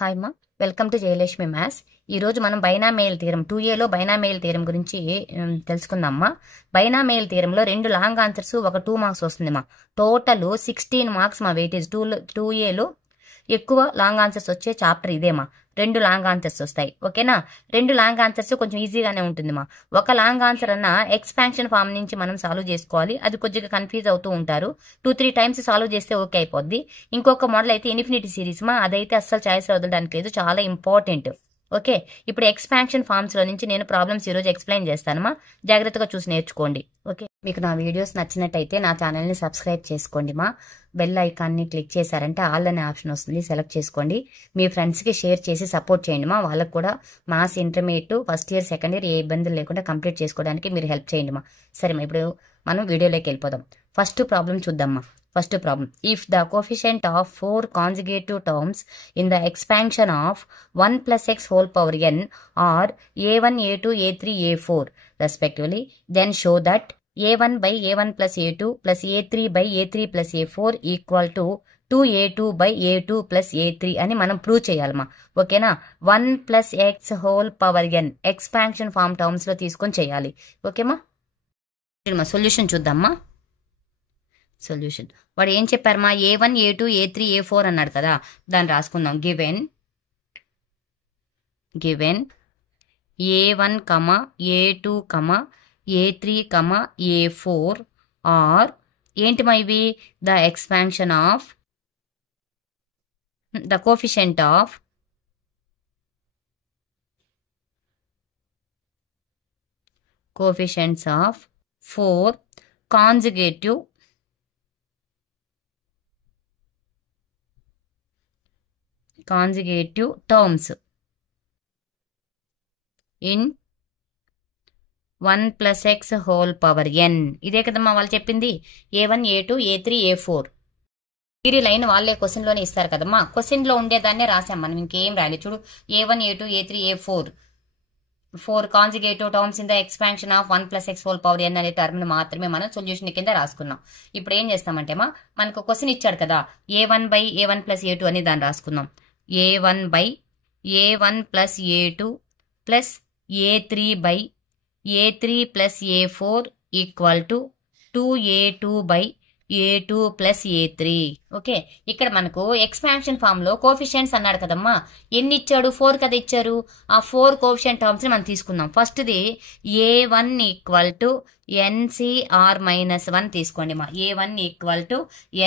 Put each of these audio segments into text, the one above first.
Hi అమ్మా, welcome to Jayalakshmi maths. ఈరోజు మనం బైనామియల్ థియరం 2Aలో బైనామియల్ థియరం గురించి తెలుసుకుందామా. బైనామియల్ థియరంలో 2 లాంగ్ ఆన్సర్స్ ఒక 2 మార్క్స్ వస్తుందమ్మా. టోటల్ 16 మార్క్స్ మా వెయిటేజ్. 2Aలో ఎక్కువ లాంగ్ ఆన్సర్స్ వచ్చే చాప్టర్ ఇదేమా. 2 లాంగ్ ఆన్సర్స్ వస్తాయి, ఓకేనా. 2 లాంగ్ ఆన్సర్స్ కొంచెం ఈజీగానే ఉంటుందిమా. ఒక లాంగ్ ఆన్సర్ అన్న ఎక్స్పాన్షన్ ఫామ్ నుంచి మనం సాల్వ్ చేసుకోవాలి. అది కొద్దిగా కన్ఫ్యూజ్ అవుతూ ఉంటారు. 2-3 టైమ్స్ సాల్వ్ చేస్తే ఓకే అయిపోద్ది. ఇంకొక మోడల్ అయితే ఇన్ఫినిటీ సిరీస్ మా, అదైతే అస్సలు ఛాయిస్ వదలడానికి లేదు, చాలా ఇంపార్టెంట్. ఓకే, ఇప్పుడు ఎక్స్పాన్షన్ ఫార్మ్స్ లో నుంచి నేను ప్రాబ్లమ్స్ ఈరోజు ఎక్స్ప్లెయిన్ చేస్తానమ్మా. జాగ్రత్తగా చూసి నేర్చుకోండి. ఓకే, మీకు నా వీడియోస్ నచ్చినట్టయితే నా ఛానల్ని సబ్స్క్రైబ్ చేసుకోండి మా. బెల్ ఐకాన్ని క్లిక్ చేశారంటే ఆల్ అనే ఆప్షన్ వస్తుంది, సెలెక్ట్ చేసుకోండి. మీ ఫ్రెండ్స్కి షేర్ చేసి సపోర్ట్ చేయండి మా. వాళ్ళకు కూడా maths intermediate first year second year ఏ ఇబ్బందులు లేకుండా కంప్లీట్ చేసుకోవడానికి మీరు హెల్ప్ చేయండి మా. సరే మా, ఇప్పుడు మనం వీడియోలోకి వెళ్ళిపోదాం. ఫస్ట్ ప్రాబ్లం చూద్దామా. First problem, if the coefficient of 4 consecutive terms in the expansion of 1 + x whole power n are a1 a2 a3 a4 respectively, then show that a1 by a1 plus a2 plus a3 by a3 plus a4 equal to 2a2 by a2 plus a3 అని మనం prove చేయాలమ్మా. ఓకేనా. 1 + x whole power n expansion form terms లో తీసుకొని చేయాలి. ఓకేమా. Solution చూద్దామా. Solution వాడు ఏం చెప్పారమ్మా, a1 a2 a3 a4 అన్నాడు కదా, దాన్ని రాసుకుందాం. Given a1, a2, a3, a4 are ఏంటి మా ఇవి, the expansion of the coefficient of 4 consecutive terms in 1 + x whole power n. ఇదే కదమ్మా వాళ్ళు చెప్పింది. a1 a2 a3 a4 ఈ లైన్ వాళ్ళే క్వశ్చన్లోనే ఇస్తారు కదమ్మా. క్వశ్చన్లో ఉండేదాన్నే రాసాం మనం, ఇంకేం రాయలేదు. చూడు, a1 a2 a3 a4 4 consecutive terms in the expansion of 1 + x whole power n అనే టర్మ్ మాత్రమే మనం సొల్యూషన్ కింద రాసుకున్నాం. ఇప్పుడు ఏం చేస్తామంటే మా, మనకు క్వశ్చన్ ఇచ్చాడు కదా, a1 by a1 + a2 అని దాన్ని రాసుకుందాం. a1 by a1 + a2 plus a3 by a3 plus a4 equal to 2a2 by a2 plus a3. Okay, ఇక్కడ మనకు ఎక్స్పాన్షన్ ఫామ్ లో కోఎఫిషియంట్స్ అన్నాడు కదమ్మా. ఎన్ని ఇచ్చాడు, 4 కదా ఇచ్చారు. ఆ 4 కోఎఫిషియంట్ టర్మ్స్ ని మనం తీసుకుందాం. ఫస్ట్ది a1 = NCR-1 తీసుకోండి మా. a1 =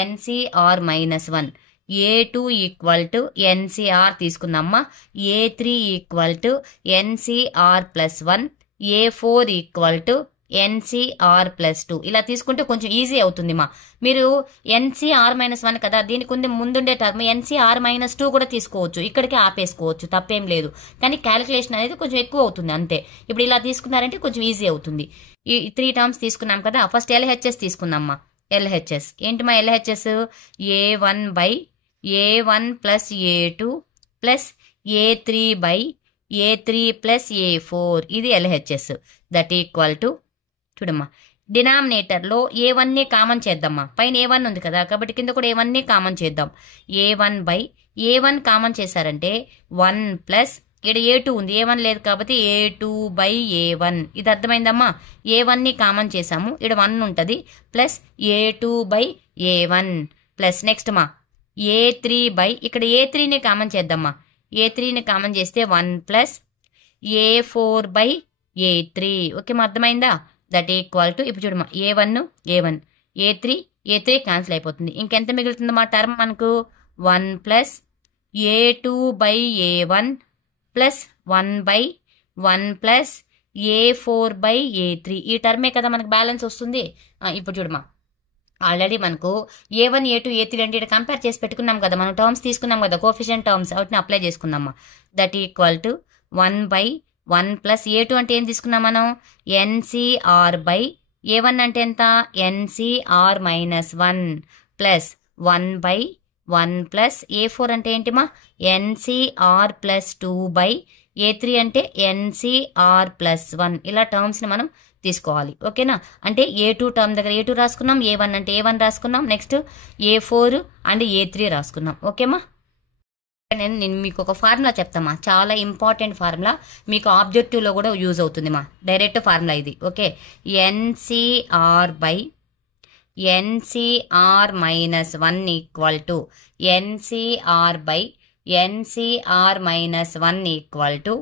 NCR-1, a2 = NCR తీసుకుందామా. a3 = NCR+1, a4 = NCR+2. ఇలా తీసుకుంటే కొంచెం ఈజీ అవుతుంది మా. మీరు NCR-1 కదా, దీనికి ముందుండే టర్మ్ NCR-2 కూడా తీసుకోవచ్చు, ఇక్కడికి ఆపేసుకోవచ్చు, తప్పేం లేదు. కానీ క్యాలిక్యులేషన్ అనేది కొంచెం ఎక్కువ అవుతుంది అంతే. ఇప్పుడు ఇలా తీసుకున్నారంటే కొంచెం ఈజీ అవుతుంది. ఈ 3 టర్మ్స్ తీసుకున్నాం కదా. ఫస్ట్ LHS తీసుకుందామా. LHS ఏంటి మా, LHS a1 by a1 plus a2 plus a3 by a3 plus a4 ఇది LHS. దట్ ఈక్వల్ టు, చూడమ్మా, డినామినేటర్లో a1ని కామన్ చేద్దామా. పైన a1 ఉంది కదా, కాబట్టి కింద కూడా a1ని కామన్ చేద్దాం. a1 by a1 కామన్ చేశారంటే 1 ప్లస్ ఇక్కడ a2 ఉంది, a1 లేదు కాబట్టి a2 by a1. ఇది అర్థమైందమ్మా. a1ని కామన్ చేసాము, ఇక్కడ 1 ఉంటుంది, plus a2 by a1 plus next మా a3 by ఇక్కడ a3ని కామన్ చేద్దామా. a3ని కామన్ చేస్తే 1 plus a4 by a3. Okay మా, అర్థమైందా. దట్ ఈక్వల్ టు, ఇప్పుడు చూడమ్మా, a1 a3 క్యాన్సిల్ అయిపోతుంది. ఇంకెంత మిగులుతుంది మా టర్మ్ మనకు, 1 plus a2 by a1 plus 1 by 1 plus a4 by a3. ఈ టర్మే కదా మనకు బ్యాలెన్స్ వస్తుంది. ఇప్పుడు చూడమ్మా, ఆల్రెడీ మనకు a1 a2 a3 అంటే కంపేర్ చేసి పెట్టుకున్నాం కదా, మనం టర్మ్స్ తీసుకున్నాం కదా, కోఎఫిషియంట్ టర్మ్స్, వాటిని అప్లై చేసుకుందామా. That equal to 1 by 1 plus a2 అంటే ఏం తీసుకున్నాం మనం, NCR by a1 అంటే ఎంత, NCR-1 plus 1 by 1 plus a4 అంటే ఏంటి మా, NCR+2 by a3 అంటే NCR+1. ఇలా టర్మ్స్ని మనం తీసుకోవాలి. ఓకేనా. అంటే A2 టర్మ్ దగ్గర A2 రాసుకున్నాం, A1 అంటే A1 రాసుకున్నాం, నెక్స్ట్ A4 అండ్ A3 రాసుకున్నాం. ఓకేమా. నేను మీకు ఒక ఫార్ములా చెప్తామా, చాలా ఇంపార్టెంట్ ఫార్ములా, మీకు ఆబ్జెక్టివ్లో కూడా యూజ్ అవుతుంది మా. డైరెక్ట్ ఫార్ములా ఇది. Okay, NCR by NCR minus 1 equal to NCR by NCR minus 1 equal to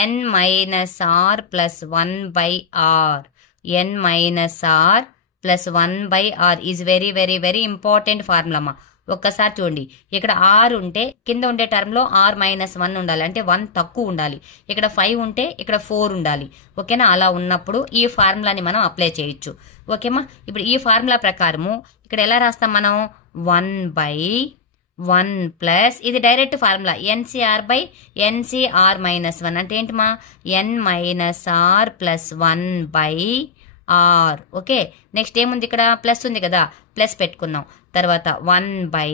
N minus are plus 1 by R. N minus are plus 1 by R is very very very important formula అమ్మా. ఒక్కసారి చూడండి, ఇక్కడ are ఉంటే కింద ఉండే టర్మ్లో are minus 1 ఉండాలి, అంటే 1 తక్కువ ఉండాలి. ఇక్కడ 5 ఉంటే ఇక్కడ 4 ఉండాలి. ఓకేనా? అలా ఉన్నప్పుడు ఈ ఫార్ములాని మనం అప్లై చేయొచ్చు. ఓకేమా? ఇప్పుడు ఈ ఫార్ములా ప్రకారము ఇక్కడ ఎలా రాస్తాం మనం? 1/1 ప్లస్, ఇది direct formula, NCR by NCR minus 1 అంటే ఏంటి మా? N minus are plus 1 by R. Okay, next ఏముంది ఇక్కడ? ప్లస్ ఉంది కదా, ప్లస్ పెట్టుకున్నాం. తర్వాత 1 బై,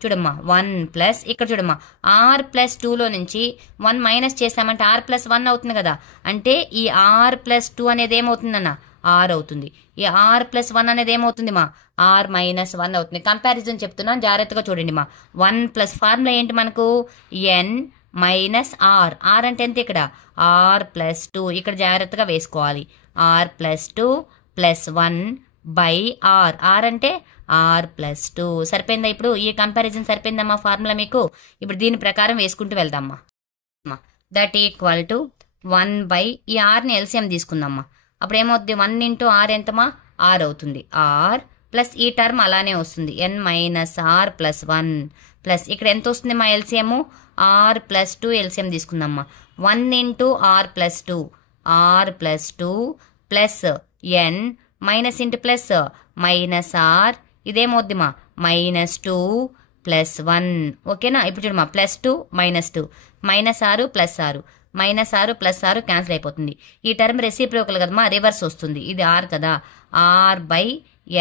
చూడమ్మా 1 ప్లస్, ఇక్కడ చూడమ్మా ఆర్ ప్లస్ 2లో నుంచి 1 మైనస్ చేసామంటే ఆర్ ప్లస్ 1 అవుతుంది కదా, అంటే ఈ ఆర్ ప్లస్ 2 అనేది ఏమవుతుందన్న? ఆర్ అవుతుంది. ఈ ఆర్ ప్లస్ 1 అనేది ఏమవుతుంది మా? ఆర్ మైనస్ 1 అవుతుంది. కంపారిజన్ చెప్తున్నాను, జాగ్రత్తగా చూడండి మా. 1 ప్లస్ ఫార్ములా ఏంటి మనకు? ఎన్ మైనస్ ఆర్. ఆర్ అంటే ఎంత ఇక్కడ? R plus 2. ఇక్కడ జాగ్రత్తగా వేసుకోవాలి. R plus 2 plus 1 by R. Are అంటే ఆర్ ప్లస్ 2. సరిపోయిందా? ఇప్పుడు ఈ కంపారిజన్ సరిపోయిందమ్మా ఫార్ములా మీకు. ఇప్పుడు దీని ప్రకారం వేసుకుంటూ వెళ్దామ్మా. దట్ ఈక్వల్ టు 1 బై, ఈ ఆర్ని ఎల్సిఎం తీసుకుందామ్మా. అప్పుడు ఏమవుతుంది? 1 ఇంటూ ఆర్ ఎంతమా? ఆర్ అవుతుంది. ఆర్ ప్లస్ ఈ టర్మ్ అలానే వస్తుంది, N minus are plus 1 plus ఇక్కడ ఎంత వస్తుంది మా? ఎల్సిఎం ఆర్ ప్లస్ 2 ఎల్సిఎం తీసుకుందామ్మా. 1 into R plus 2, R plus 2 plus N minus into plus minus R, ఇదేమవుద్ది మా? Minus 2 plus 1. ఓకేనా? ఇప్పుడు చూడమ్మా, plus 2 minus 2, minus 6 plus 6, minus 6 plus 6 cancel అయిపోతుంది. ఈ టర్మ్ రెసిప్రోకల్ కదమ్మా, రివర్స్ వస్తుంది. ఇది ఆర్ కదా, R by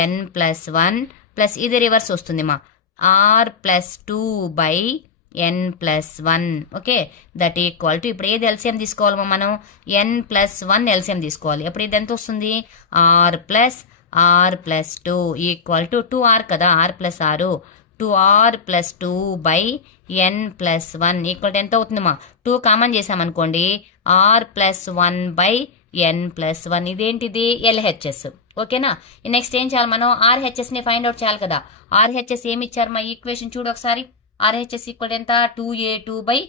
N plus 1 plus ఇది రివర్స్ వస్తుంది మా, R plus 2 by N plus 1. Okay, that equal to, ఇప్పుడు ఏది ఎల్సిఎం తీసుకోవాలమ్మా మనం? ఎన్ ప్లస్ 1 ఎల్సిఎం తీసుకోవాలి. అప్పుడు ఇది ఎంత వస్తుంది? Are plus 2 equal to 2r కదా, R plus 6, 2r plus 2 by N plus 1 equal to ఎంత అవుతుందమ్మా? 2 కామన్ చేసామనుకోండి, R plus 1 by N plus 1. ఇదేంటిది? ఎల్హెచ్ఎస్. ఓకేనా? నెక్స్ట్ ఏం చేయాలి మనం? ఆర్హెచ్ఎస్ని ఫైండ్ అవుట్ చేయాలి కదా. ఆర్హెచ్ఎస్ ఏమి ఇచ్చారు మా? ఈక్వేషన్ చూడు ఒకసారి. ఆర్హెచ్ఎస్ ఈక్వల్ ఎంత? 2a2 by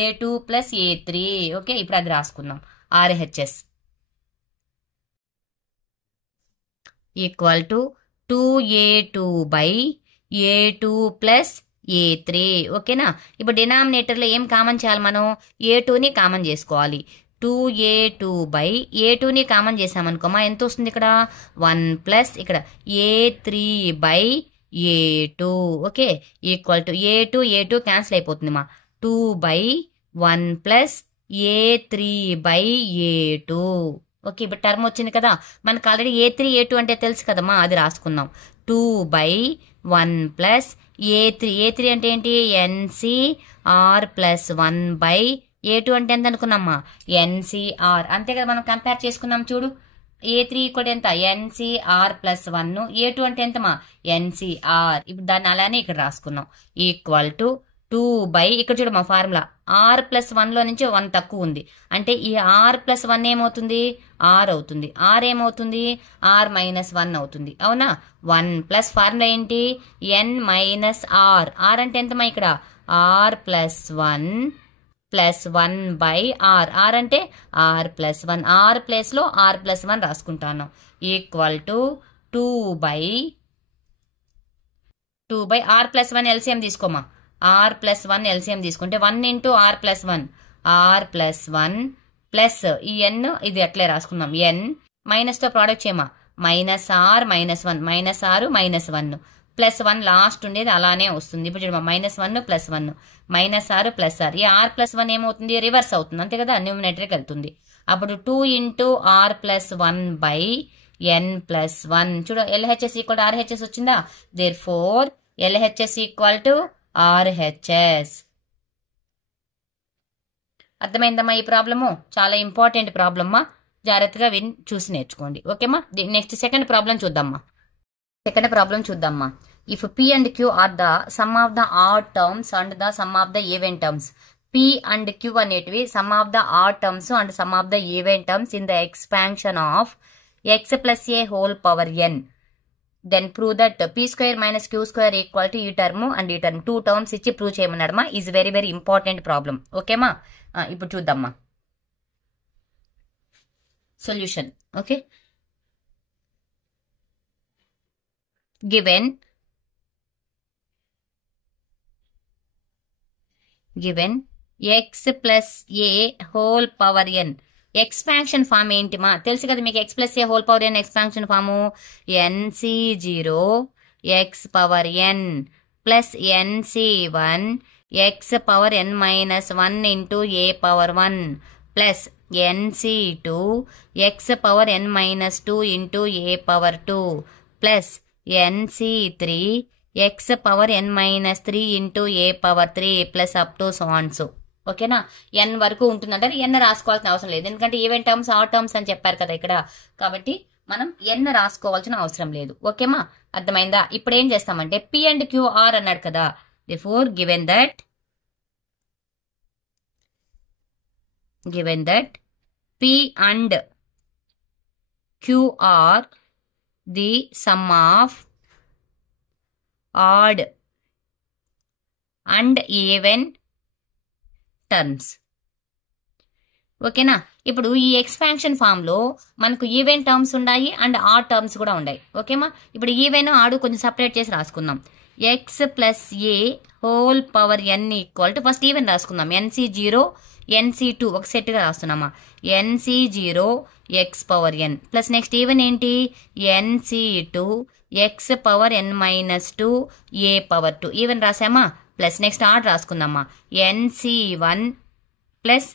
a2 plus a3. Okay, ఇప్పుడు అది రాసుకుందాం. RHS equal to 2a2 by a2 plus a3. ఓకేనా? ఇప్పుడు డినామినేటర్లో ఏం కామన్ చేయాలి మనం? a2ని కామన్ చేసుకోవాలి. 2a2 బై a2ని కామన్ చేసామనుకోమా, ఎంత వస్తుంది ఇక్కడ? 1 ప్లస్ ఇక్కడ a3 by a2. Okay, equal to a2 cancel అయిపోతుంది మా, 2 by 1 plus a3 by a2. Okay, ఇప్పుడు టర్మ్ వచ్చింది కదా మనకు. ఆల్రెడీ a3 a2 అంటే తెలుసు కదమ్మా, అది రాసుకుందాం. 2 బై 1 ప్లస్ a3 అంటే ఏంటి? ఎన్సిఆర్ ప్లస్ 1 బై a2 అంటే ఎంత అనుకున్నామ్మా? ఎన్సిఆర్. అంతే కదా, మనం కంపేర్ చేసుకున్నాం చూడు. a3 ఈక్వల్ ఎంత? ఎన్సిఆర్ ప్లస్ 1, a2 అంటే ఎంతమా? ఎన్సిఆర్. ఇప్పుడు దాన్ని అలానే ఇక్కడ రాసుకున్నాం. ఈక్వల్ టు 2 బై, ఇక్కడ చూడమ్మా ఫార్ములా, ఆర్ ప్లస్ 1లో నుంచి 1 తక్కువ ఉంది, అంటే ఈ ఆర్ ప్లస్ 1 ఏమవుతుంది? ఆర్ అవుతుంది. ఆర్ ఏమవుతుంది? ఆర్ మైనస్ 1 అవుతుంది. అవునా? 1 ప్లస్ ఫార్ములా ఏంటి? ఎన్ మైనస్ ఆర్. ఆర్ అంటే ఎంతమా ఇక్కడ? R plus 1 plus 1 by R. Are అంటే ఆర్ ప్లస్ 1, ఆర్ ప్లేస్లో ఆర్ ప్లస్ 1 రాసుకుంటాను. Equal to 2 by are plus 1 LCM తీసుకోమా. ఆర్ ప్లస్ 1 ఎల్సిఎం తీసుకుంటే 1 into R plus 1, R plus 1 plus ఈ ఎన్, ఇది అట్లే రాసుకుందాం. ఎన్ మైనస్తో ప్రోడక్ట్ చేయమా, minus are minus 1, minus 6 minus 1 plus 1 last ఉండేది అలానే వస్తుంది. ఇప్పుడు చూడమా, మైనస్ 1 ప్లస్ 1, మైనస్ 6 ప్లస్ 6. ఈ ఆర్ ప్లస్ 1 ఏమవుతుంది? రివర్స్ అవుతుంది, అంతే కదా, న్యూమినేటర్కి వెళ్తుంది. అప్పుడు 2 into R plus 1 by N plus 1. చూడు, ఎల్హెచ్ఎస్ ఈక్వల్ టు ఆర్హెచ్ఎస్ వచ్చిందా? Therefore LHS equal to RHS. అర్థమైందమ్మా ఈ ప్రాబ్లము? చాలా ఇంపార్టెంట్ ప్రాబ్లమ్మా, జాగ్రత్తగా చూసి నేర్చుకోండి. ఓకేమ్మా? నెక్స్ట్ సెకండ్ ప్రాబ్లం చూద్దామ్మా. if P and Q are the sum of the odd terms and the sum of the even terms. P and Q అనేటివి sum of the odd terms and sum of the even terms in the expansion of x plus a whole power n. Then prove that p square minus q square equal to ఈ term and ఈ term 2 terms ఇచ్చి prove చేయమన్నాడమ్మా. Is very very important problem. ఓకేమా? ఇప్పుడు చూద్దామా solution. Okay, given x plus a whole power n. Expansion form ఏంటిమా తెలుసు కదా మీకు. x plus a whole power n expansion form nc0 x power n plus nc1 x power n minus 1 into a power 1 plus nc2 x power n minus 2 into a power 2 plus nc3 x power n minus 3 into a power 3 plus up to so on so. ఓకేనా? n వరకు ఉంటుందంటే n రాసుకోవాల్సిన అవసరం లేదు, ఎందుకంటే even terms add terms అని చెప్పారు కదా ఇక్కడ, కాబట్టి మనం n రాసుకోవాల్సిన అవసరం లేదు. ఓకేమా? అర్థమైందా? ఇప్పుడు ఏం చేస్తామంటే p అండ్ q r అన్నాడు కదా, therefore given that p and q are the sum of odd and even terms. ఓకేనా? ఇప్పుడు ఈ ఎక్స్పాన్షన్ ఫామ్ లో మనకు ఈవెన్ టర్మ్స్ ఉన్నాయి అండ్ ఆడ్ టర్మ్స్ కూడా ఉన్నాయి. ఓకేమా? ఇప్పుడు ఈవెన్ ఆడు కొంచెం సపరేట్ చేసి రాసుకుందాం. X plus A whole power N equal to first even రాసుకుందాం. NC0 NC2 ఒక సెట్ గా రాస్తున్నామా. NC0 X power N plus next even ఏంటి NC2 X power n minus 2 A power 2 even రాసామా. Plus next odd రాసుకుందామా. NC1 plus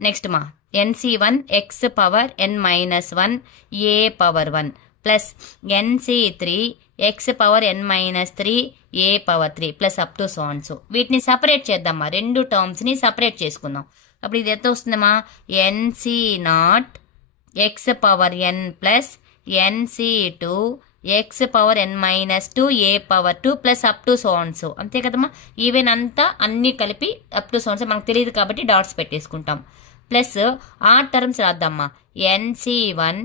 next మా NC1 X power n minus 1 A power 1 plus NC3 X power n minus 3 A power 3 plus up to so on so. వీటిని separate చేద్దామా, రెండు terms ని separate చేసుకుందాం. అప్పుడు ఇది ఎంత వస్తుందమ్మా NC0 X power n plus NC2 X power n minus 2 A power 2 plus up to so on so. అంతే కదమ్మా. ఈవెన్ అంతా అన్ని కలిపి up to so on so మనకు తెలియదు కాబట్టి డాట్స్ పెట్టేసుకుంటాం. ప్లస్ ఆ టర్మ్స్ రాద్దామా. NC1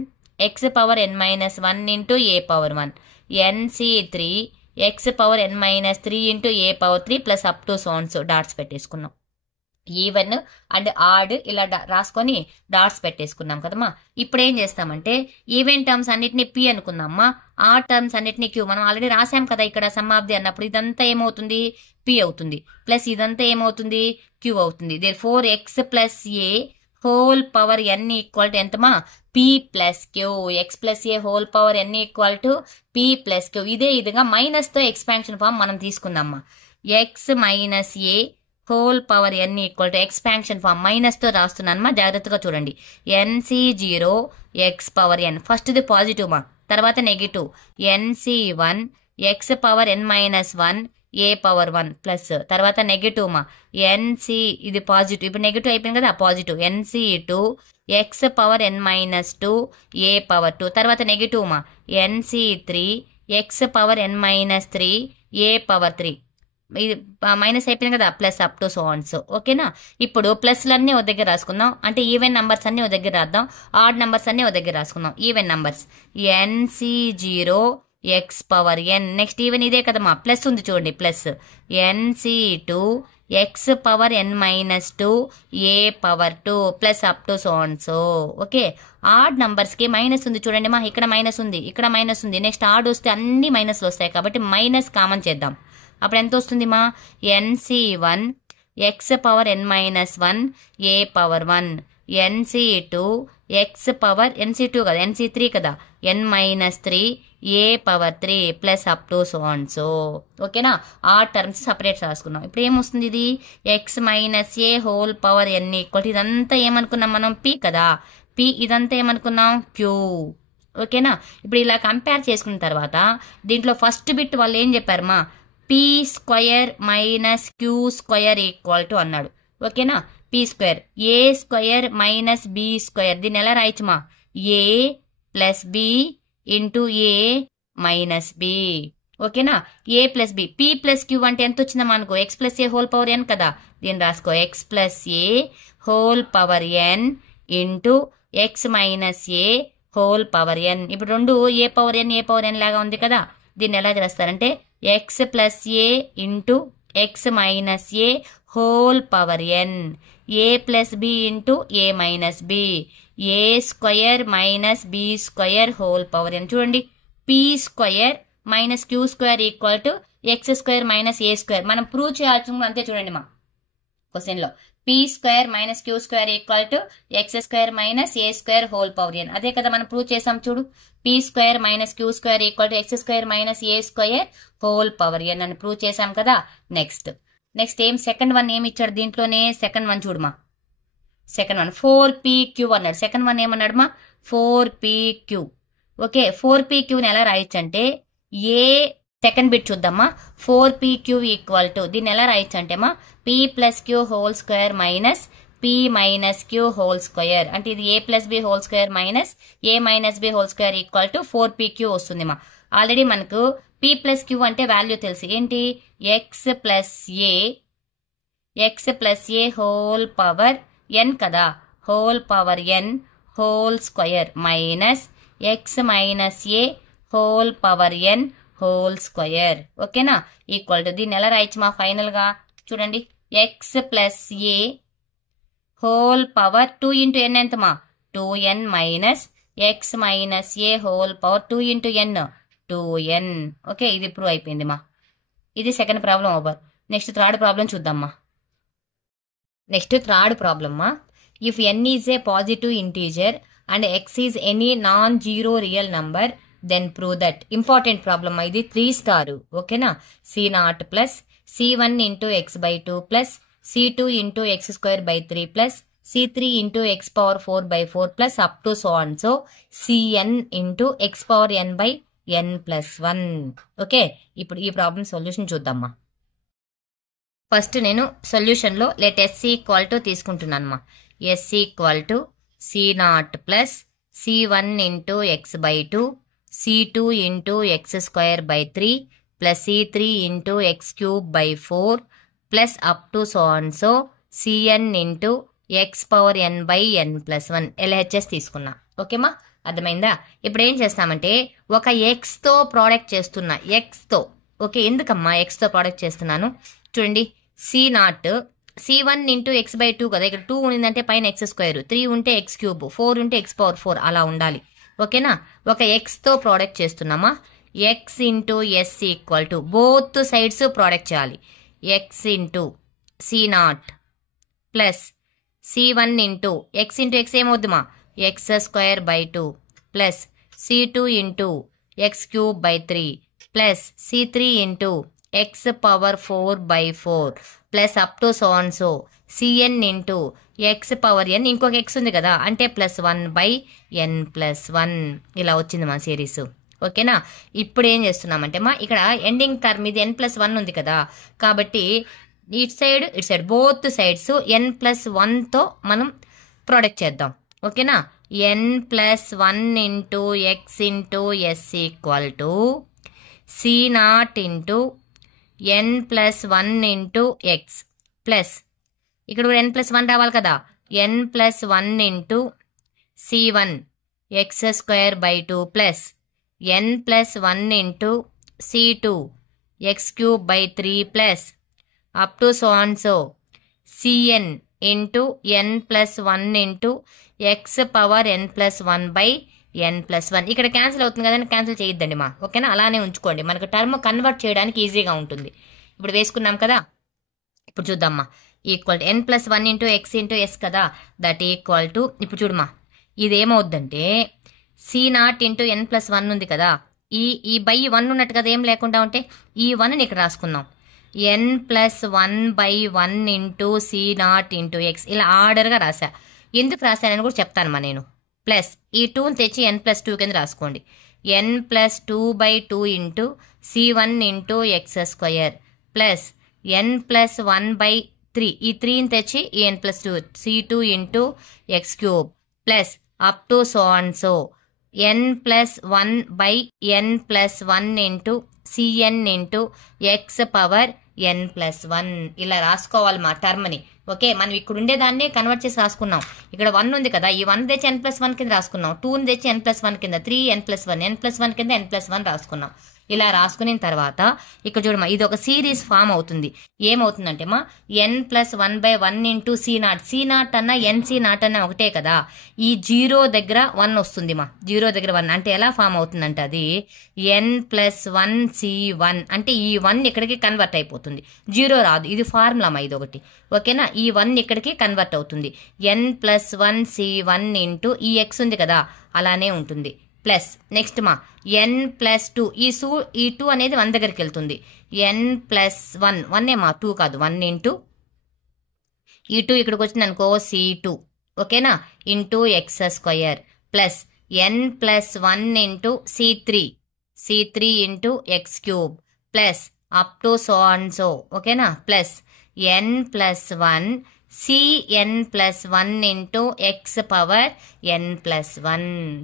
X power n minus 1 into A power 1 NC3 X power n minus 3 into A power 3 plus up to so on so dots పెట్టేసుకున్నాం. Even and odd ఇలా రాసుకొని dots పెట్టేసుకున్నాం కదమ్మా. ఇప్పుడు ఏం చేస్తామంటే ఈవెన్ టర్మ్స్ అన్నిటిని పి అనుకుందామా, ఆ టర్మ్స్ అన్నిటిని క్యూ. మనం ఆల్రెడీ రాసాం కదా ఇక్కడ సమ్ ఆఫ్ ది అన్నప్పుడు ఇదంతా ఏమవుతుంది పి అవుతుంది, ప్లస్ ఇదంతా ఏమవుతుంది క్యూ అవుతుంది. Therefore X plus A whole power n equal to ఎంతమా p plus Q. X plus A whole power n equal to p plus Q. ఇదే విధంగా మైనస్ తో ఎక్స్పాన్షన్ ఫామ్ మనం తీసుకుందామా. X minus A whole power n equal to expansion form minus తో రాస్తున్నానమ్మా, జాగ్రత్తగా చూడండి. NC0 X power n first the positive మా, తర్వాత negative. NC1 X power n minus 1 A power 1 plus తర్వాత నెగిటివ్ మా NC ఇది పాజిటివ్, ఇప్పుడు నెగిటివ్ అయిపోయింది కదా positive. NC2 X power n minus 2 A power 2 తర్వాత నెగిటివ్ మా NC3 X power n minus 3 A power 3 ఇది మైనస్ అయిపోయింది కదా plus up to so on so. ఓకేనా? ఇప్పుడు ప్లస్లన్నీ ఓ దగ్గర రాసుకుందాం, అంటే ఈవెన్ నంబర్స్ అన్ని ఓ దగ్గర రాద్దాం, ఆడ్ నంబర్స్ అన్ని ఓ దగ్గర రాసుకుందాం. Even numbers NC0 X power n next even ఇదే కదమ్మా, ప్లస్ ఉంది చూడండి plus NC2 X power n minus 2 A power 2 plus up to so on so. Okay, odd numbers కి మైనస్ ఉంది చూడండి మా, ఇక్కడ మైనస్ ఉంది, ఇక్కడ మైనస్ ఉంది, నెక్స్ట్ ఆడ్ వస్తే అన్ని మైనస్లు వస్తాయి కాబట్టి మైనస్ కామన్ చేద్దాం. అప్పుడు ఎంత వస్తుంది మా NC1 X power n minus 1 A power 1 NC2 X power NC2 కదా NC3 కదా n minus 3 A power 3 plus up to so on so. ఓకేనా? ఆ టర్మ్స్ సపరేట్ రాసుకున్నాం. ఇప్పుడు ఏమొస్తుంది ఇది X minus A whole power n equal ఇదంతా ఏమనుకున్నాం మనం పి కదా, పి ఇదంతా ఏమనుకున్నాం క్యూ. ఓకేనా? ఇప్పుడు ఇలా కంపేర్ చేసుకున్న తర్వాత దీంట్లో ఫస్ట్ బిట్ వాళ్ళు ఏం చెప్పారు మా P square minus Q square equal to అన్నాడు. ఓకేనా? P square A square minus B square, దీన్ని ఎలా రాయొచ్చుమా A plus B into A minus B. ఓకేనా. A plus B, P plus Q అంటే ఎంత వచ్చిందమ్మా అనుకో, X plus A whole power N కదా. దీన్ని రాసుకో, X plus A whole power N into X minus A whole power N. ఇప్పుడు రెండు ఏ పవర్ ఎన్ లాగా ఉంది కదా. దీన్ని ఎలా చేస్తారంటే X plus A into X minus A whole power N, A plus B into A minus B, A square minus B square whole power N. చూడండి, P square minus Q square equal to X square minus A square. మనం prove చేయాల్సింది అంతే. చూడండి మా question లో P square minus Q square equal to X square minus A square whole power N. అదే కదా మనం ప్రూవ్ చేసాం. చూడు, P square minus Q square equal to X square minus A square whole power N అని prove చేసాం కదా. Next ఏం second one ఏమి ఇచ్చాడు దీంట్లోనే, సెకండ్ వన్ చూడమా. సెకండ్ వన్ 4pq అన్నాడు. సెకండ్ వన్ ఏమన్నాడు మా, 4pq. ఓకే, 4pqని ఎలా రాయొచ్చు అంటే ఏ సెకండ్ బిట్ చూద్దామా. 4pq ఈక్వల్ టు దీన్ని ఎలా రాయొచ్చు అంటే మా p plus Q whole square minus p minus Q whole square. అంటే ఇది A plus B whole square minus A minus B whole square equal to 4pq వస్తుంది మా. ఆల్రెడీ మనకు p ప్లస్ క్యూ అంటే వాల్యూ తెలుసు, ఏంటి, X plus A whole power N కదా, whole power N whole square minus X minus A whole power N whole square. ఓకేనా, equal to దీన్ని ఎలా రాయొచ్చు మా ఫైనల్ గా. చూడండి, X plus A whole power 2 into ఎన్ ఎంతమా, 2n minus X minus A whole power 2 into N 2n. Okay, ఇది prove అయిపోయింది మా. ఇది second problem over. Next third problem చూద్దామ్మా. నెక్స్ట్ థర్డ్ ప్రాబ్లమ్ మా. If n is a positive integer and x is any non zero real number then prove that. Important problem ఇది, 3 star. ఓకేనా, c0 plus c1 into X by 2 plus c2 into X square by 3 plus c3 into X power 4 by 4 plus up to so and so cn into X power n by n plus 1. Okay, ఇప్పుడు ఈ problem solution చూద్దామా. First నేను సొల్యూషన్లో let S equal to తీసుకుంటున్నాను మా. S equal to c0 plus c1 into X by 2 c2 into X square by 3 plus c3 into X cube by 4 plus up to so and so cn into X power n by n plus 1 LHS తీసుకున్నా. ఓకేమా, అర్థమైందా. ఇప్పుడు ఏం చేస్తామంటే ఒక ఎక్స్తో product చేస్తున్నా, ఎక్స్తో. Okay, ఎందుకమ్మా ఎక్స్తో product చేస్తున్నాను, చూడండి, c0 c1 into X by 2 కదా, ఇక్కడ 2 ఉండిందంటే పైన ఎక్స్ స్క్వేర్, 3 ఉంటే ఎక్స్ క్యూబ్, 4 ఉంటే ఎక్స్ పవర్ 4 అలా ఉండాలి. ఓకేనా, ఒక ఎక్స్తో ప్రోడక్ట్ చేస్తున్నామా. X into S equal to both sides product చేయాలి. X into c0 plus c1 into X ఏమవుద్దుమా, X square by 2 plus c2 into X cube by 3 plus c3 into X power 4 by 4 plus up to so and so cn into X power n, ఇంకొక X ఉంది కదా అంటే plus 1 by n plus 1. ఇలా వచ్చింది మా series. ఓకేనా, ఇప్పుడు ఏం చేస్తున్నామంటే మా ఇక్కడ ఎండింగ్ టర్మ్ ఇది n ప్లస్ 1 ఉంది కదా, కాబట్టి ఇటు side both sides n plus 1తో మనం ప్రోడక్ట్ చేద్దాం. ఓకేనా, n plus 1 into X into S equal to c0 into n plus 1 into X plus ఇక్కడ కూడా n ప్లస్ 1 రావాలి కదా, n plus 1 into c1 X square by 2 plus n plus 1 into c2 X cube by 3 plus up to so and so cn into n plus 1 into X power n plus 1 by n plus 1. ఇక్కడ cancel అవుతుంది కదండి, cancel చేయొద్దండి మా. ఓకేనా, అలానే ఉంచుకోండి, మనకు term convert చేయడానికి ఈజీగా ఉంటుంది. ఇప్పుడు వేసుకున్నాం కదా, ఇప్పుడు చూద్దామ్మా. Equal to n plus 1 into X into s కదా, దట్ ఈక్వల్ టు ఇప్పుడు చూడమ్మా, ఇదేమవుద్దంటే c0 ఇంటూ n ప్లస్ 1 ఉంది కదా, ఈ బై 1 ఉన్నట్టు కదా, ఏం లేకుండా ఉంటే ఈ 1ని ఇక్కడ రాసుకుందాం. n plus 1 by 1 into c0 into X, ఇలా ఆర్డర్గా రాసా. ఎందుకు రాశానని కూడా చెప్తాను మా నేను. ప్లస్ ఈ 2ని తెచ్చి n ప్లస్ 2 కింద రాసుకోండి. n plus 2 by 2 into c1 into X square plus n plus 1 by 3, ఈ 3ని తెచ్చి ఈ n plus 2 c2 into X cube plus up to so and so n plus 1 by n plus 1 into CN into X power n plus 1 ఇలా రాసుకోవాలి మా టర్మ్ని. Okay, మనం ఇక్కడ ఉండేదాన్నే convert చేసి రాసుకున్నాం. ఇక్కడ 1 ఉంది కదా, ఈ 1 తెచ్చి n+1 కింద రాసుకున్నాం, 2 తెచ్చి n+1 కింద, 3 n+1 n+1 కింద n+1 రాసుకున్నాం. ఇలా రాసుకున్న తర్వాత ఇక్కడ చూడమ్మా, ఇది ఒక సిరీస్ ఫామ్ అవుతుంది. ఏమవుతుందంటే మా n+1/1 ఇంటూ C0. C0 అన్న NC0 అన్న ఒకటే కదా, ఈ 0 దగ్గర 1 వస్తుంది మా, 0 దగ్గర 1 అంటే ఎలా ఫామ్ అవుతుందంటే అది n+1C1 అంటే ఈ 1 ఇక్కడికి కన్వర్ట్ అయిపోతుంది, 0 రాదు. ఇది ఫార్ములా మా, ఇది ఒకటి. ఓకేనా, ఈ 1 ఇక్కడికి కన్వర్ట్ అవుతుంది. n+1C1 ఇంటూ ఈ x ఉంది కదా అలానే ఉంటుంది ప్లస్ నెక్స్ట్ మా n+2 ఈ 2 అనేది 1 దగ్గరికి వెళ్తుంది. n+1 1 మా 2 కాదు, 1 ఇంటూ ఈ 2 ఇక్కడికి వచ్చింది అనుకో C2. ఓకేనా, into x² plus n+1 into C3 into x³ plus up to so and so. ఓకేనా, plus n+1 Cn+1 into X power n+1.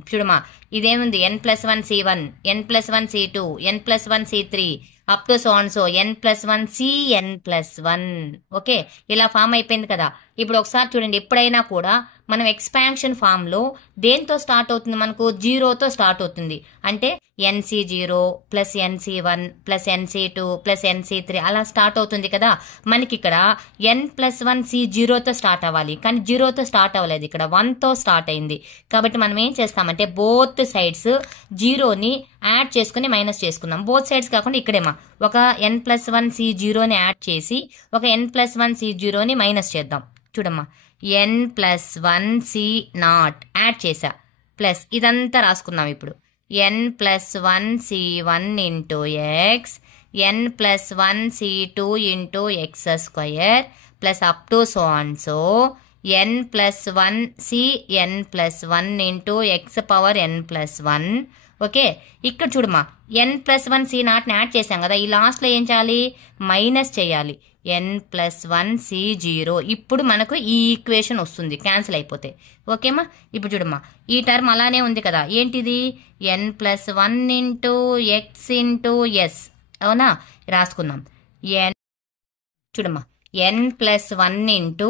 చూడమా, ఇదేముంది n+1 C1, n+1 C2, n+1 C3 up to so and so n+1 Cn+1. Okay, ఇలా form అయిపోయింది కదా. ఇప్పుడు ఒకసారి చూడండి, ఎప్పుడైనా కూడా మనం ఎక్స్పాన్షన్ ఫామ్లో దేంతో స్టార్ట్ అవుతుంది, మనకు 0తో స్టార్ట్ అవుతుంది. అంటే NC0 plus NC1 plus NC2 plus NC3 అలా స్టార్ట్ అవుతుంది కదా. మనకి ఇక్కడ n+1 C0తో స్టార్ట్ అవ్వాలి, కానీ 0తో స్టార్ట్ అవ్వలేదు, ఇక్కడ 1తో స్టార్ట్ అయింది. కాబట్టి మనం ఏం చేస్తామంటే బోత్ సైడ్స్ 0ని యాడ్ చేసుకుని మైనస్ చేసుకుందాం. బోత్ సైడ్స్ కాకుండా ఇక్కడేమా ఒక n+1 C0ని యాడ్ చేసి ఒక n+1 C0ని మైనస్ చేద్దాం. చూడమ్మా, n+1 C0 యాడ్ చేసా ప్లస్ ఇదంతా రాసుకుందాం. ఇప్పుడు n+1 C1 into X, n+1 C2 into x² plus up to so and so n+1 Cn+1 into X power n+1. Okay, ఇక్కడ చూడమ్మా n+1 C0ని యాడ్ చేసాం కదా, ఈ లాస్ట్లో ఏం చేయాలి, మైనస్ చేయాలి n+1 C0. ఇప్పుడు మనకు ఈ ఈక్వేషన్ వస్తుంది, క్యాన్సిల్ అయిపోతే. ఓకేమా, ఇప్పుడు చూడమ్మా ఈ టర్మ్ అలానే ఉంది కదా, ఏంటిది n+1 into X into yes. అవునా, రాసుకుందాం. చూడమ్మా n+1 into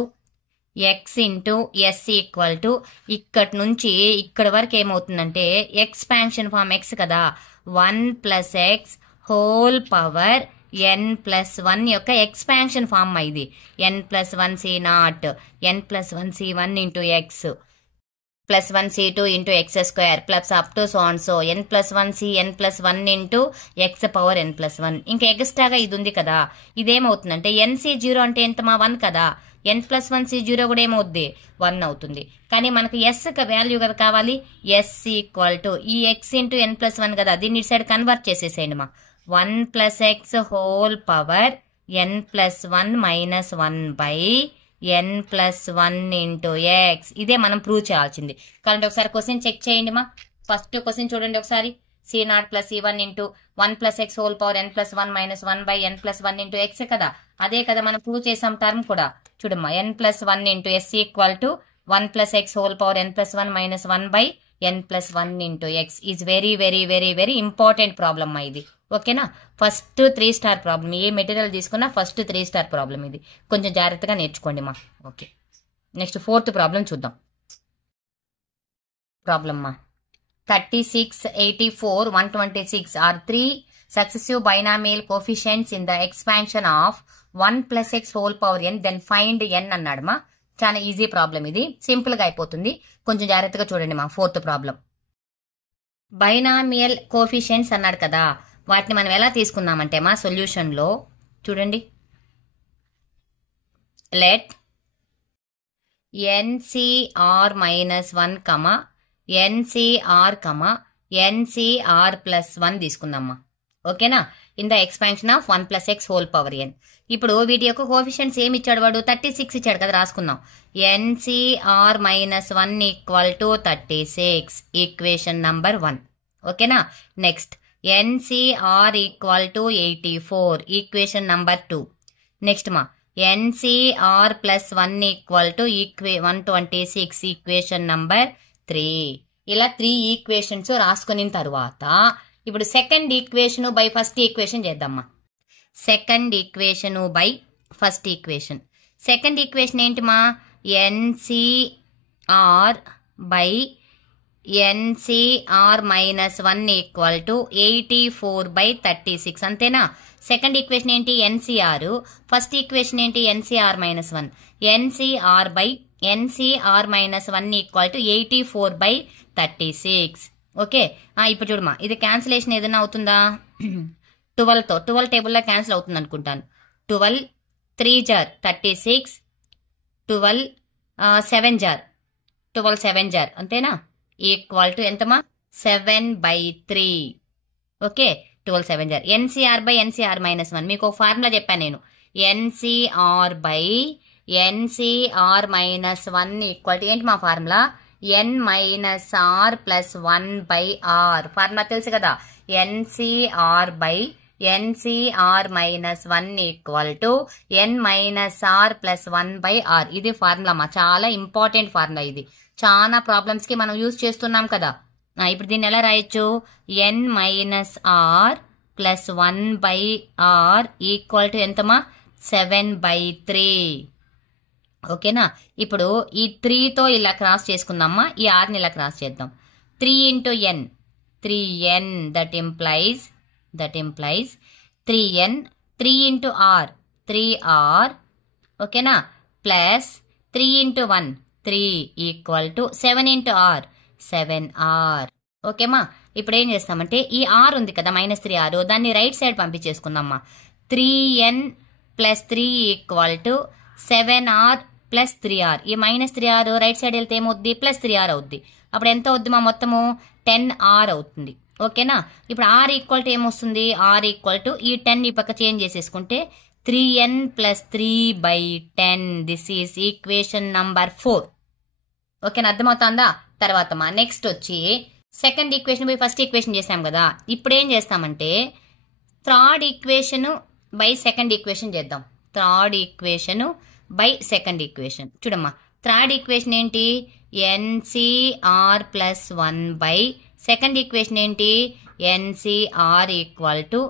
X into S equal to ఇక్కడి నుంచి ఇక్కడ వరకు ఏమవుతుందంటే ఎక్స్పాన్షన్ ఫామ్ ఎక్స్ కదా, 1 + x హోల్ పవర్ n+1 యొక్క ఎక్స్పాన్షన్ ఫామ్ ఇది. n+1 C0, n+1 C1 into X plus 1 C2 into x² plus up to so and so n+1 Cn+1 into X power n+1. ఇంకా ఎక్స్ట్రాగా ఇది ఉంది కదా, ఇదేమవుతుందంటే NC0 అంటే ఎంతమా 1 కదా, n+1 C0 కూడా ఏమవుద్ది 1 అవుతుంది. కానీ మనకు ఎస్ వాల్యూ కదా కావాలి, ఎస్ ఈక్వల్ టు ఈ ఎక్స్ ఇంటూ n+1 కదా, దీన్ని ఇటు సైడ్ కన్వర్ట్ చేసేసేయండి మా, 1 + x whole power n+1 minus 1/n+1 into X. ఇదే మనం ప్రూవ్ చేయాల్సింది. కాబట్టి ఒకసారి క్వశ్చన్ చెక్ చేయండి మా. ఫస్ట్ క్వశ్చన్ చూడండి ఒకసారి, C0 + C1 into 1 + x whole power n+1 minus 1/n+1 into X కదా, అదే కదా మనం ప్రూవ్ చేసాం టర్మ్ కూడా. చూడమ్మా n+1 into S equal to 1 + x whole power n+1 minus 1/n+1 into X is very very very very important problem మా ఇది. ఓకేనా, ఫస్ట్ 3 స్టార్ ప్రాబ్లం, ఏ మెటీరియల్ తీసుకున్నా ఫస్ట్ 3 స్టార్ ప్రాబ్లం ఇది, కొంచెం జాగ్రత్తగా నేర్చుకోండి మా. ఓకే, నెక్స్ట్ 4th ప్రాబ్లం చూద్దాం. ప్రాబ్లమ్ మా 36, 84, 126 are 3 successive binomial coefficients in the expansion of 1 + x whole power n, then find n అన్నాడు మా. చాలా ఈజీ ప్రాబ్లం ఇది, సింపుల్ గా అయిపోతుంది, కొంచెం జాగ్రత్తగా చూడండి మా. 4th ప్రాబ్లం, బైనామియల్ కోఎఫిషియెంట్స్ అన్నాడు కదా, వాటిని మనం ఎలా తీసుకుందామంటే మా సొల్యూషన్ లో చూడండి, లెట్ NCR-1, NCR+1 తీసుకుందామా. ఓకేనా, in the expansion of 1 + x whole power n. ఇప్పుడు వీటి యొక్క కోఎఫిషియెంట్స్ ఏమి ఇచ్చాడు వాడు, 36 ఇచ్చాడు కదా, రాసుకుందాం. NCR-1 equal to 36, equation number 1. ఓకేనా, next NCR equal to 84, equation number 2. Next మా NCR+1 equal to 126, equation number 3. ఇలా 3 ఈక్వేషన్స్ రాసుకున్న తర్వాత ఇప్పుడు second equation by first equation చేద్దామా. Second equation by first equation. Second equation ఏంటిమా, nCr by NCR minus 1 equal to 84/36 అంతేనా. Second equation ఏంటి, nCr. First equation ఏంటి, nCr minus 1. NCr by NCR minus 1 equal to 84/36. Okay, ఇప్పుడు చూడమా, ఇది cancellation ఏదైనా అవుతుందా, 12తో 12 టేబుల్లో క్యాన్సిల్ అవుతుంది అనుకుంటాను. 12 3 జార్ 36, 12 7 జార్ 12 7 జార్ అంతేనా, ఈక్వల్ టు ఎంతమా 7/3. ఓకే, 12 7 జార్. ఎన్సిఆర్ బై ఎన్సిఆర్ మైనస్ 1 మీకు ఒక ఫార్ములా చెప్పాను నేను. NCr by NCR minus 1 equal to ఏంటి మా formula, n minus are plus 1/r. Formula తెలుసు కదా, nCr by NCR minus 1 equal to n minus are plus 1/r. ఇది ఫార్ములా మా, చాలా ఇంపార్టెంట్ ఫార్ములా. ఇది చాలా ప్రాబ్లమ్స్ కి మనం యూజ్ చేస్తున్నాం కదా. ఇప్పుడు దీన్ని ఎలా రాయొచ్చు, n minus are plus 1/r equal to ఎంతమా 7/3. ఓకేనా. ఇప్పుడు ఈ 3తో ఇలా క్రాస్ చేసుకుందామా, ఈ ఆర్ని ఇలా క్రాస్ చేద్దాం. 3 into n 3n, that implies 3n. 3 into r 3r. ఓకేనా, plus 3 into 1 3 equal to 7 into r 7r. ఓకేమా. ఇప్పుడు ఏం చేస్తామంటే ఈ r ఉంది కదా -3r, దాన్ని రైట్ సైడ్ పంపించేసుకుందామా. 3n plus 3 equal to 7r plus 3r. ఈ -3r రైట్ సైడ్ వెళ్తే ఏమవుద్ది, ప్లస్ 3r అవుద్ది. అప్పుడు ఎంత అవుద్ది మా మొత్తము 10r అవుతుంది. ఓకేనా. ఇప్పుడు r ఈక్వల్ టు ఏమొస్తుంది, r ఈక్వల్ టు ఈ 10 ఈ పక్క చేంజ్ చేసేసుకుంటే 3n plus 3/10. This is equation number 4. ఓకేనా, అర్థమవుతుందా. తర్వాత మా నెక్స్ట్ వచ్చి second equation by first equation చేసాం కదా. ఇప్పుడు ఏం చేస్తామంటే third equation by second equation చేద్దాం. Third equation by second equation. చూడమ్మా, థర్డ్ ఈక్వేషన్ ఏంటి, nCr plus 1 by second equation ఏంటి, ఎన్సిఆర్ ఈక్వల్ టు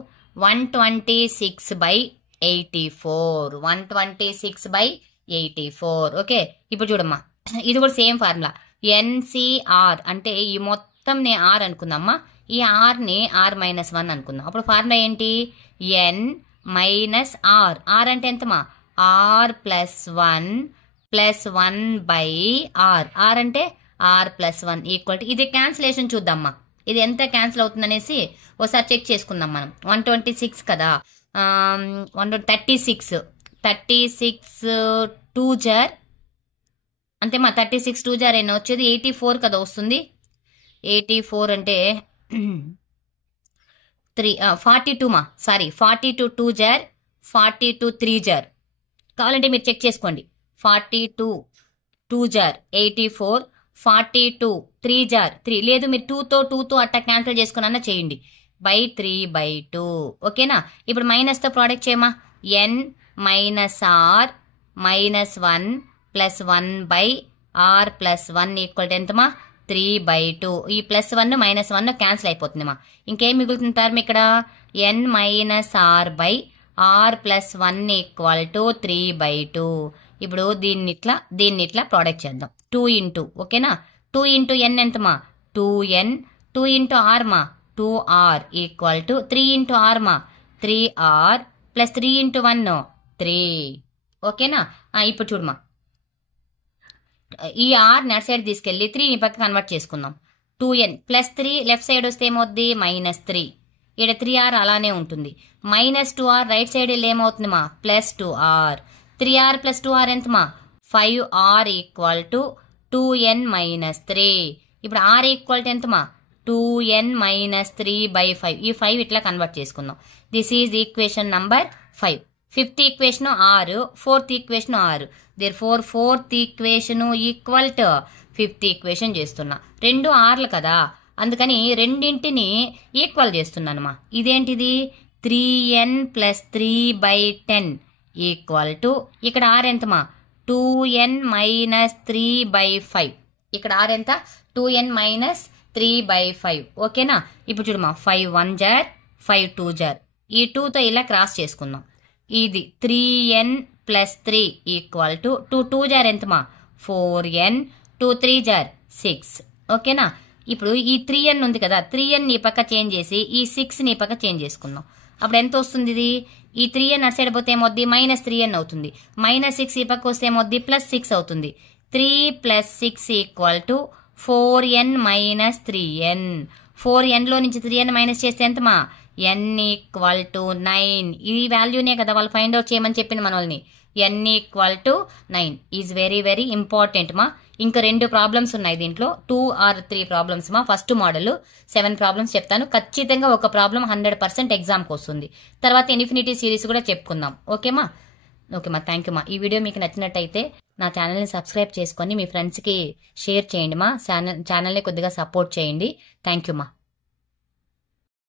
126/84. 126/84. ఓకే, ఇప్పుడు చూడమ్మా, ఇది కూడా సేమ్ ఫార్ములా. ఎన్సిఆర్ అంటే ఈ మొత్తం నే ఆర్ అనుకుందామా, ఈ ఆర్ని ఆర్ మైనస్ 1 అనుకుందాం. అప్పుడు ఫార్ములా ఏంటి, ఎన్ మైనస్ ఆర్. ఆర్ అంటే ఎంతమా, r plus 1 plus 1/r. R అంటే ఆర్ ప్లస్ 1 ఈక్వల్ టు, ఇది క్యాన్సిలేషన్ చూద్దామా, ఇది ఎంత క్యాన్సిల్ అవుతుంది అనేసి ఒకసారి చెక్ చేసుకుందాం మనం. 126 కదా, 36 2 జార్ అంతేమా, 36 2 జార్ అయినా వచ్చేది 84 కదా వస్తుంది. 84 అంటే 42 మా, సారీ 42 2 జార్ 42 3 జార్. కావాలంటే మీరు చెక్ చేసుకోండి. 42 2 జార్ 84, 42 3 జార్ 3. లేదు మీరు 2తో అట్టా క్యాన్సిల్ చేసుకున్నా చేయండి. /3/2. ఓకేనా. ఇప్పుడు మైనస్తో ప్రోడక్ట్ చేయమా, n minus are minus 1 plus 1/r plus 1 equal to ఎంతమా 3/2. ఈ ప్లస్ 1 మైనస్ 1 క్యాన్సిల్ అయిపోతుందిమా. ఇంకేం మిగులుతుంది టర్మ్ ఇక్కడ, n minus r by are plus 1 equal to 3/2. ఇప్పుడు దీన్ని ఇట్లా ప్రోడక్ట్ చేద్దాం. 2 ఇంటూ, ఓకేనా, 2 ఇంటూ ఎన్ ఎంతమా 2n, 2 ఇంటూ ఆర్ మా 2r equal to 3 into r మా 3r ప్లస్ 3 ఇంటూ 1 3. ఓకేనా. ఇప్పుడు చూడమా, ఈ ఆర్ నెట్ సైడ్ తీసుకెళ్ళి 3ని పక్క కన్వర్ట్ చేసుకుందాం. 2n ప్లస్ 3 లెఫ్ట్ సైడ్ వస్తే ఏమవుద్ది -3. ఇక్కడ 3r అలానే ఉంటుంది. -2r రైట్ సైడ్ వెళ్ళి ఏమవుతుంది మా plus 2r. 3r plus 2r ఎంతమా 5r equal to 2n minus 3. ఇప్పుడు r ఈక్వల్ టు ఎంతమా 2n మైనస్ 3/5. ఈ 5 ఇట్లా కన్వర్ట్ చేసుకుందాం. This is equation number 5. Fifth equation 6, fourth equation 6. Therefore fourth equation equal to fifth equation చేస్తున్నా. 2 rలు కదా, అందుకని రెండింటిని ఈక్వల్ చేస్తున్నానమ్మా. ఇదేంటిది 3n ప్లస్ 3/10 ఈక్వల్ టు, ఇక్కడ r ఎంతమా 2n మైనస్ 3/5. ఇక్కడ r ఎంత 2n మైనస్ 3/5 ఓకేనా. ఇప్పుడు చూడమా 5 1 జార్ 5 2 జార్, ఈ 2తో ఇలా క్రాస్ చేసుకుందాం. ఇది 3n + 3 ఈక్వల్ టు 2 2 జార్ ఎంతమా 4n 2 3 జార్ 6 ఓకేనా. ఇప్పుడు ఈ 3n ఉంది కదా, 3n ఈ పక్క చేంజ్ చేసి ఈ 6 ని పక్క చేంజ్ చేసుకుందాం. అప్పుడు ఎంత వస్తుంది ఇది, ఈ 3n అటు సైడ్ పోతే ఏమవుద్ది -3n అవుతుంది, -6 ఈ పక్క వస్తే ఏమవుద్ది +6 అవుతుంది. 3 + 6 equal to 4n - 3n. 4n లో నుంచి 3n మైనస్ చేస్తే ఎంతమా n ఈక్వల్ టు 9. ఈ వాల్యూనే కదా వాళ్ళు ఫైండ్ అవుట్ చేయమని చెప్పింది మన వాళ్ళని. n equal to 9 is very very important మా. ఇంకా 2 ప్రాబ్లమ్స్ ఉన్నాయి దీంట్లో, 2 or 3 ప్రాబ్లమ్స్ మా. ఫస్ట్ మోడల్ 7 ప్రాబ్లమ్స్ చెప్తాను, ఖచ్చితంగా ఒక ప్రాబ్లం 100% ఎగ్జామ్కి వస్తుంది. తర్వాత ఇన్ఫినిటీ సిరీస్ కూడా చెప్పుకుందాం. ఓకేమా. థ్యాంక్ యూ మా. ఈ వీడియో మీకు నచ్చినట్టయితే నా ఛానల్ని సబ్స్క్రైబ్ చేసుకొని మీ ఫ్రెండ్స్కి షేర్ చేయండి మా. ఛానల్ని కొద్దిగా సపోర్ట్ చేయండి. థ్యాంక్ యూ మా.